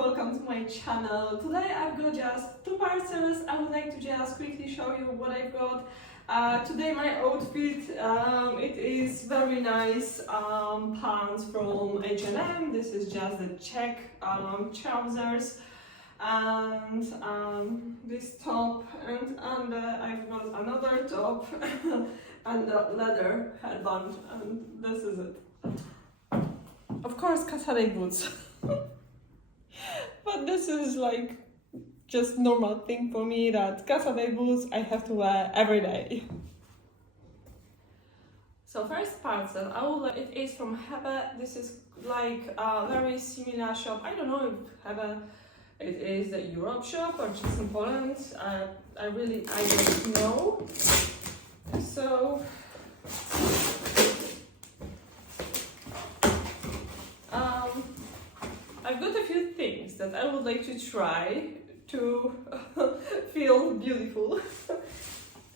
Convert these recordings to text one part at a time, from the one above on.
welcome to my channel. Today I've got just two parcels. I would like to just quickly show you what I've got. Today my outfit, it is very nice pants from H&M. This is just the check trousers and this top, and under I've got another top and a leather headband, and this is it. Of course, Casade boots. But this is like just normal thing for me, that Casade boots I have to wear every day. So first parcel, it is from Hebe. This is like a very similar shop. I don't know if Hebe it is the Europe shop or just in Poland. I don't know. So I've got a few things that I would like to try to feel beautiful.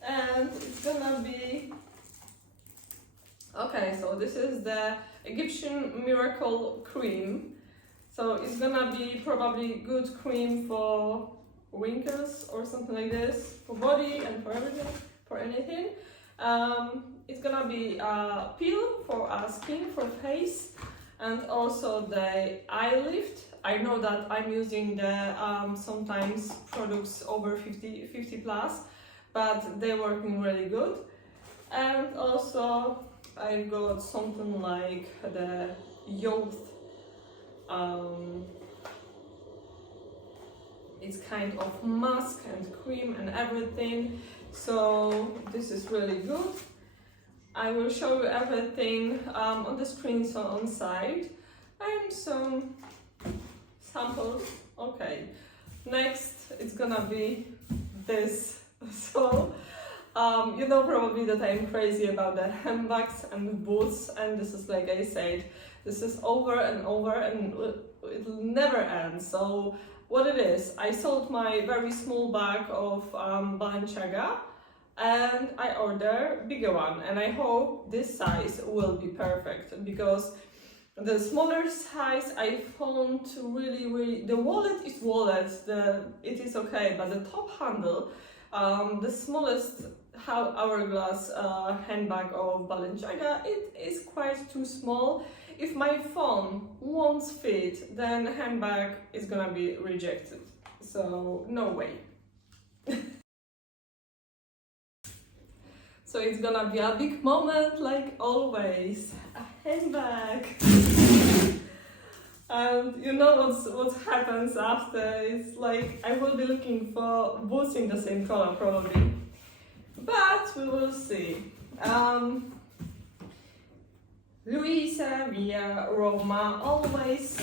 And it's gonna be okay, so this is the Egyptian Miracle Cream. So it's gonna be probably good cream for wrinkles or something like this, for body and for everything, for anything. It's gonna be a peel for our skin, for face, and also the eye lift. I know that I'm using the sometimes products over 50 plus, but they're working really good. And also I've got something like the youth. It's kind of mask and cream and everything. So this is really good. I will show you everything on the screen, so on side, and some samples. Okay, next it's gonna be this. So you know probably that I'm crazy about the handbags and boots, and this is, like I said, this is over and over and it'll never end. So what it is, I sold my very small bag of Balenciaga, and I order bigger one, and I hope this size will be perfect, because the smaller size I found really the wallet is wallet, it is okay, but the top handle, the smallest Hourglass handbag of Balenciaga, it is quite too small. If my phone won't fit, then the handbag is gonna be rejected, so no way. So it's gonna be a big moment, like always. A handbag. And you know what happens after? It's like I will be looking for boots in the same color probably, but we will see. Luisa via Roma, always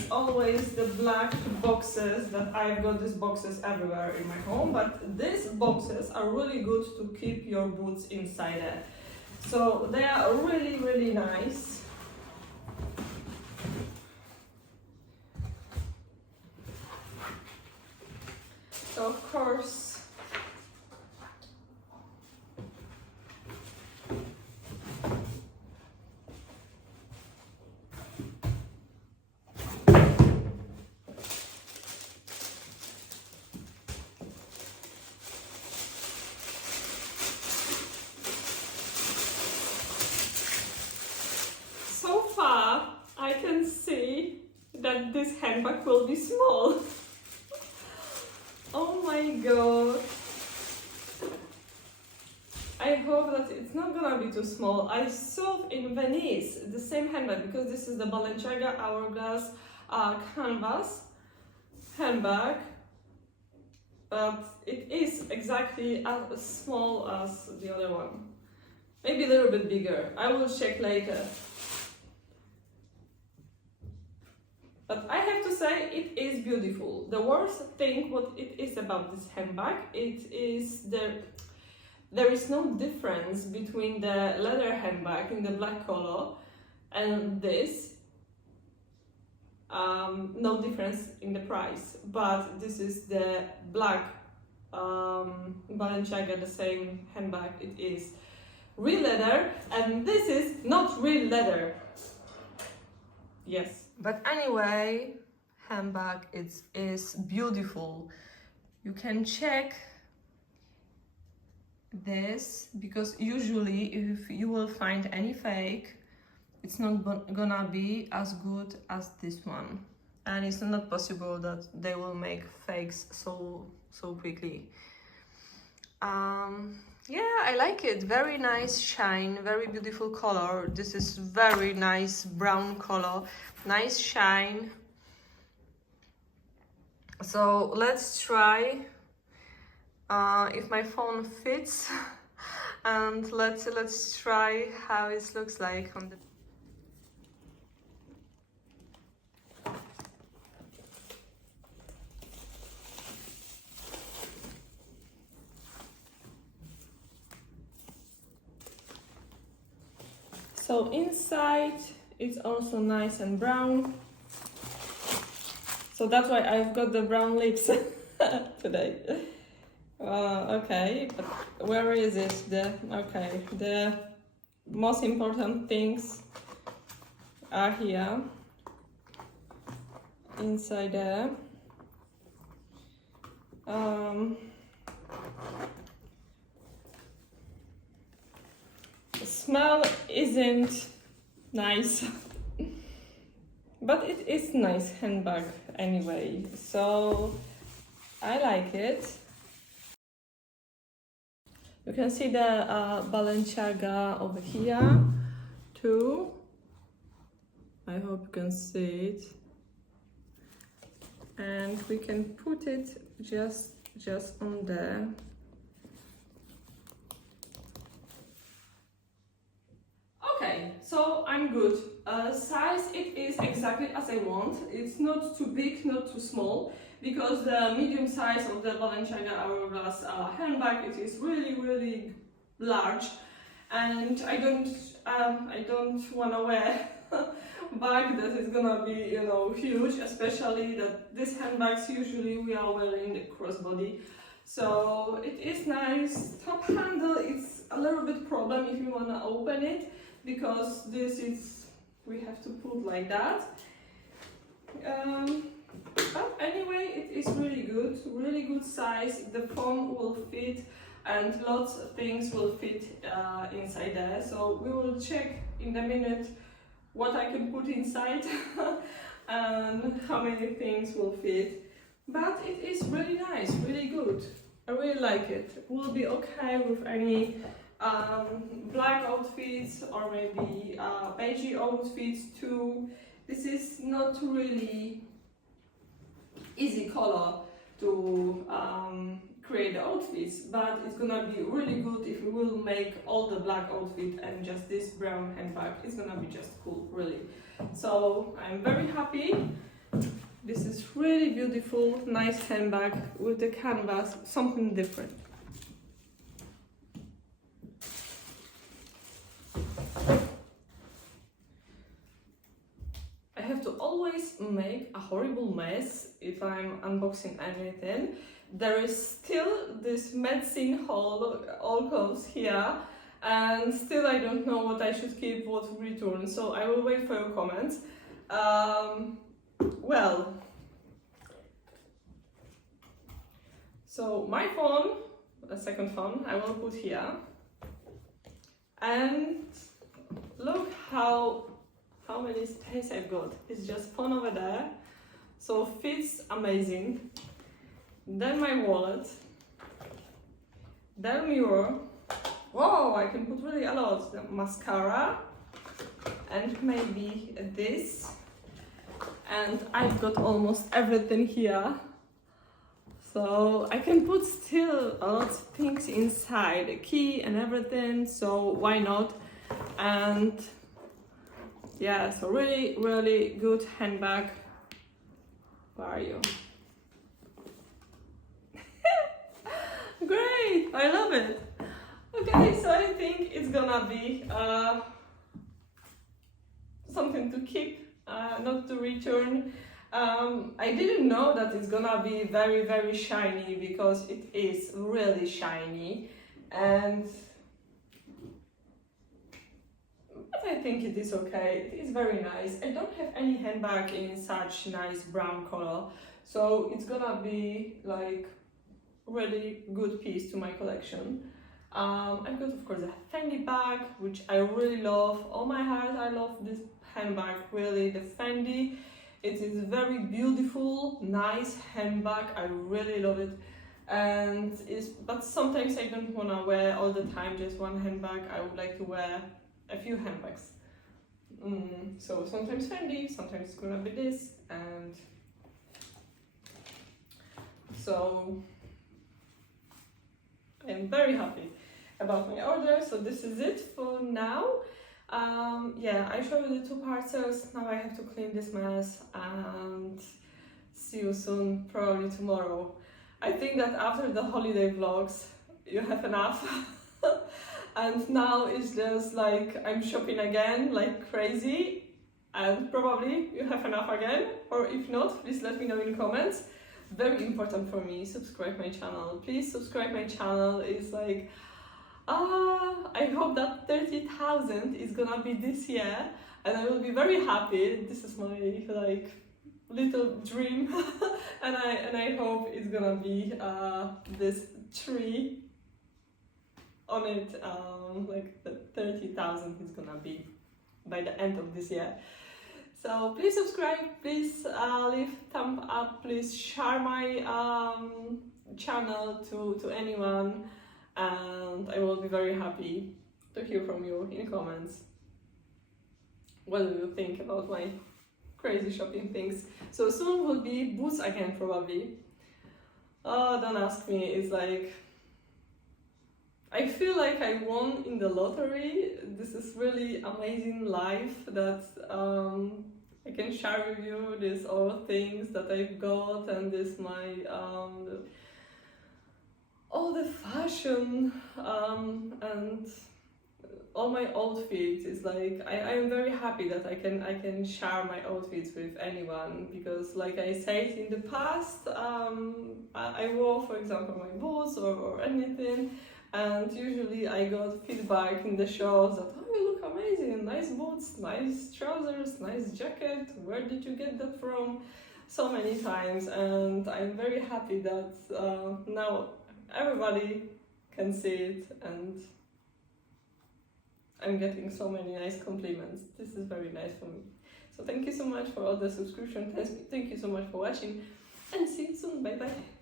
the black boxes that I've got. These boxes everywhere in my home, but these boxes are really good to keep your boots inside it. So they are really nice. So of course I can see that this handbag will be small. Oh my god. I hope that it's not gonna be too small. I saw in Venice the same handbag, because this is the Balenciaga Hourglass canvas handbag, but it is exactly as small as the other one. Maybe a little bit bigger. I will check later. But I have to say, it is beautiful. The worst thing what it is about this handbag, there is no difference between the leather handbag in the black color and this. No difference in the price, but this is the black Balenciaga, the same handbag. It is real leather, and this is not real leather. Yes. But anyway, handbag is beautiful. You can check this, because usually if you will find any fake, it's not gonna be as good as this one, and it's not possible that they will make fakes so quickly. Yeah, I like it. Very nice shine, very beautiful color. This is very nice brown color, nice shine. So let's try if my phone fits and let's try how it looks like on the. So inside it's also nice and brown. So that's why I've got the brown lips today. Okay, but where is it? The most important things are here, inside there. The smell isn't nice, but it is nice handbag anyway, so I like it. You can see the Balenciaga over here too. I hope you can see it. And we can put it just on there. Okay, so I'm good. Size, it is exactly as I want. It's not too big, not too small, because the medium size of the Balenciaga Hourglass handbag, it is really large, and I don't wanna wear bag that is gonna be, you know, huge, especially that these handbags usually we are wearing the crossbody. So it is nice. Top handle, it's a little bit problem if you wanna open it, because this is, we have to put like that. But anyway, it is really good size. The phone will fit, and lots of things will fit inside there. So we will check in a minute what I can put inside and how many things will fit. But it is really nice, really good. I really like it. It will be okay with any black outfits, or maybe beige outfits too. This is not really easy color to create the outfits, but it's gonna be really good if we will make all the black outfit and just this brown handbag. It's gonna be just cool, really. So I'm very happy. This is really beautiful, nice handbag with the canvas, something different. I have to always make a horrible mess if I'm unboxing anything. There is still this medicine all clothes here, and still I don't know what I should keep, what to return, so I will wait for your comments. Well, so my phone, a second phone, I will put here, and look how many space I've got. It's just phone over there, so fits amazing. Then my wallet, then mirror. Whoa, I can put really a lot. The mascara, and maybe this, and I've got almost everything here, so I can put still a lot of things inside, a key and everything, so why not? And yeah, so really good handbag. Where are you? Great, I love it. Okay, so I think it's gonna be something to keep, not to return. I didn't know that it's gonna be very shiny, because it is really shiny, and but I think it is okay. It is very nice. I don't have any handbag in such nice brown color, so it's gonna be like really good piece to my collection. I've got of course a Fendi bag, which I really love. All my heart, I love this handbag, really. The Fendi, it is very beautiful, nice handbag. I really love it. And but sometimes I don't wanna wear all the time just one handbag. I would like to wear a few handbags. So sometimes Fendi, sometimes it's gonna be this, and so I'm very happy about my order. So this is it for now. Yeah, I showed you the 2 parcels. Now I have to clean this mess and see you soon, probably tomorrow. I think that after the holiday vlogs, you have enough. And now it's just like I'm shopping again like crazy, and probably you have enough again, or if not, please let me know in the comments. Very important for me, subscribe my channel. Please subscribe my channel. It's like, I hope that 30,000 is gonna be this year, and I will be very happy. This is my like little dream. and I hope it's gonna be this tree on it, like the 30,000 is gonna be by the end of this year. So please subscribe, please leave thumb up, please share my channel to anyone, and I will be very happy to hear from you in the comments. What do you think about my crazy shopping things? So soon will be boots again, probably. Oh, don't ask me, it's like, I feel like I won in the lottery. This is really amazing life that I can share with you these all things that I've got, and this my all the fashion and all my outfits. Is like I am very happy that I can share my outfits with anyone, because like I said in the past, I wore, for example, my boots or anything. And usually I got feedback in the shows that, oh, you look amazing, nice boots, nice trousers, nice jacket, where did you get that from? So many times, and I'm very happy that now everybody can see it, and I'm getting so many nice compliments. This is very nice for me. So thank you so much for all the subscription. Thank you so much for watching, and see you soon. Bye bye.